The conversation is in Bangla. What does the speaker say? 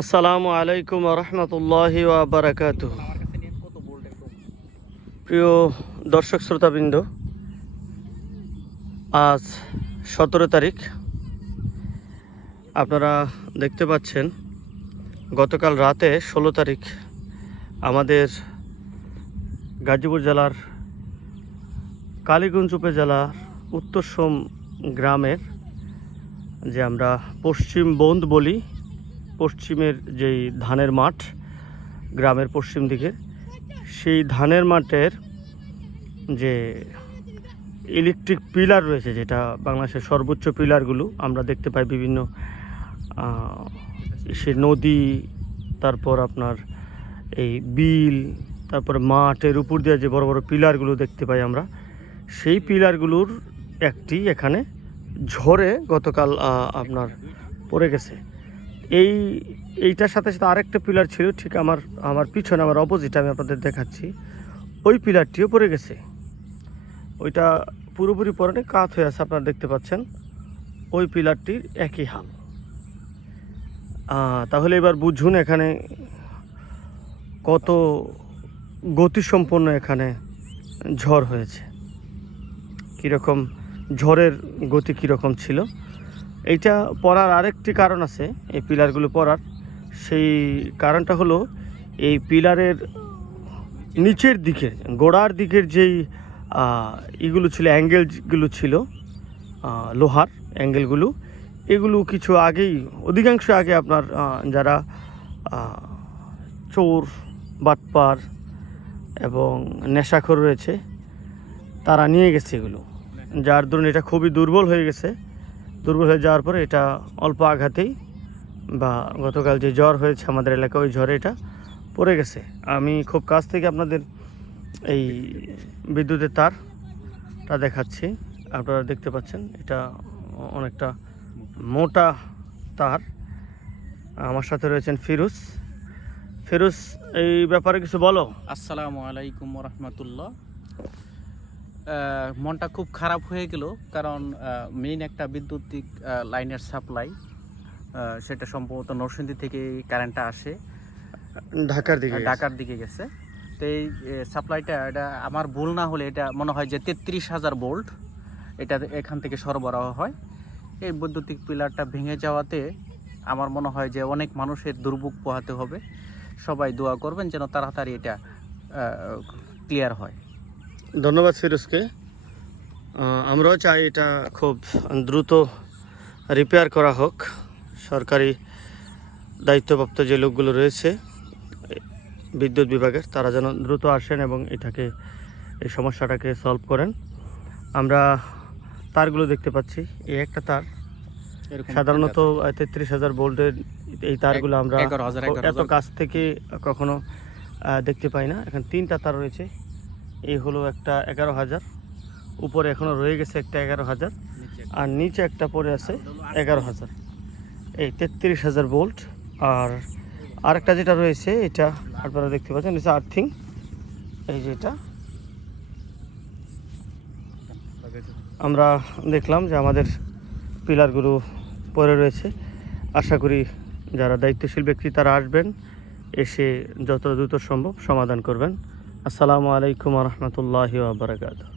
আসসালামু আলাইকুম রহমতুল্লাহি ওয়া বারাকাতুহু। প্রিয় দর্শক শ্রোতাবৃন্দ, আজ 17 তারিখ। আপনারা দেখতে পাচ্ছেন গতকাল রাতে 16 তারিখ আমাদের গাজীপুর জেলার কালীগঞ্জ উপজেলার উত্তরসোম গ্রামের যে আমরা পশ্চিম বন্দ বলি, পশ্চিমের যেই ধানের মাঠ গ্রামের পশ্চিম দিকে, সেই ধানের মাঠের যে ইলেকট্রিক পিলার রয়েছে, যেটা বাংলাদেশের সর্বোচ্চ পিলারগুলো আমরা দেখতে পাই বিভিন্ন সে নদী, তারপর আপনার এই বিল, তারপর মাঠের উপর দিয়ে যে বড় বড় পিলারগুলো দেখতে পাই আমরা, সেই পিলারগুলোর একটি এখানে ঝড়ে গতকাল আপনার পড়ে গেছে। এইটার সাথে সাথে আরেকটা পিলার ছিল ঠিক আমার পিছনে, আমার অপোজিট, আমি আপনাদের দেখাচ্ছি। ওই পিলারটিও পড়ে গেছে। ওইটা পুরোপুরি পড়ে কাত হয়ে আছে, আপনারা দেখতে পাচ্ছেন। ওই পিলারটির একই হাল। তাহলে এবার বুঝুন এখানে কত গতিসম্পন্ন এখানে ঝড় হয়েছে, কীরকম ঝড়ের গতি কীরকম ছিল। এইটা পড়ার আরেকটি কারণ আছে, এই পিলারগুলো পড়ার সেই কারণটা হলো এই পিলারের নিচের দিকে, গোড়ার দিকের যেই এগুলো ছিল, অ্যাঙ্গেলগুলো ছিল, লোহার অ্যাঙ্গেলগুলো, এগুলো কিছু আগেই, অধিকাংশ আগে আপনার যারা চোর বাটপার এবং নেশাখোর রয়েছে তারা নিয়ে গেছে এগুলো, যার দরুন এটা খুবই দুর্বল হয়ে গেছে। দুর্বল হয়ে যাওয়ার পরে এটা অল্প আঘাতেই, বা গতকাল যে ঝড় হয়েছে আমাদের এলাকায়, ওই ঝড়ে এটা পড়ে গেছে। আমি খুব কাছ থেকে আপনাদের এই বিদ্যুতের তারটা দেখাচ্ছি, আপনারা দেখতে পাচ্ছেন। এটা অনেকটা মোটা তার। আমার সাথে রয়েছেন ফিরোজ। এই ব্যাপারে কিছু বলো। আসসালামু আলাইকুম রহমতুল্লাহ। মনটা খুব খারাপ হয়ে গেল, কারণ মেইন একটা বিদ্যুতিক লাইনের সাপ্লাই, সেটা সম্ভবত নরসিংদী থেকে কারেন্টটা আসে ঢাকার দিকে গেছে। তো এই সাপ্লাইটা, এটা আমার ভুল না হলে এটা মনে হয় যে 33,000 ভোল্ট এটা এখান থেকে সরবরাহ হয়। এই বৈদ্যুতিক পিলারটা ভেঙে যাওয়াতে আমার মনে হয় যে অনেক মানুষের দুর্ভোগ পোহাতে হবে। সবাই দোয়া করবেন যেন তাড়াতাড়ি এটা ক্লিয়ার হয়। ধন্যবাদ ফিরোজকে। আমরাও চাই এটা খুব দ্রুত রিপেয়ার করা হোক। সরকারি দায়িত্বপ্রাপ্ত যে লোকগুলো রয়েছে বিদ্যুৎ বিভাগের, তারা যেন দ্রুত আসেন এবং এই সমস্যাটাকে সলভ করেন। আমরা তারগুলো দেখতে পাচ্ছি, এই একটা তার সাধারণত 33,000 ভোল্টের এই তারগুলো আমরা এত কাছ থেকে কখনো দেখতে পাই না। এখানে 3টা তার রয়েছে। এই হলো একটা 11,000, উপরে এখনও রয়ে গেছে একটা 11,000, আর নিচে একটা পড়ে আছে 11,000। এই 33,000 ভোল্ট। আর আরেকটা যেটা রয়েছে, এটা আপনারা দেখতে পাচ্ছেন, এটা আর্থিং। এই যে এটা আমরা দেখলাম যে আমাদের পিলারগুলো পড়ে রয়েছে। আশা করি যারা দায়িত্বশীল ব্যক্তি তারা আসবেন, এসে যত দ্রুত সম্ভব সমাধান করবেন। আসসালামু আলাইকুম রহমতুল্লাহি ওয়া বারাকাতুহু।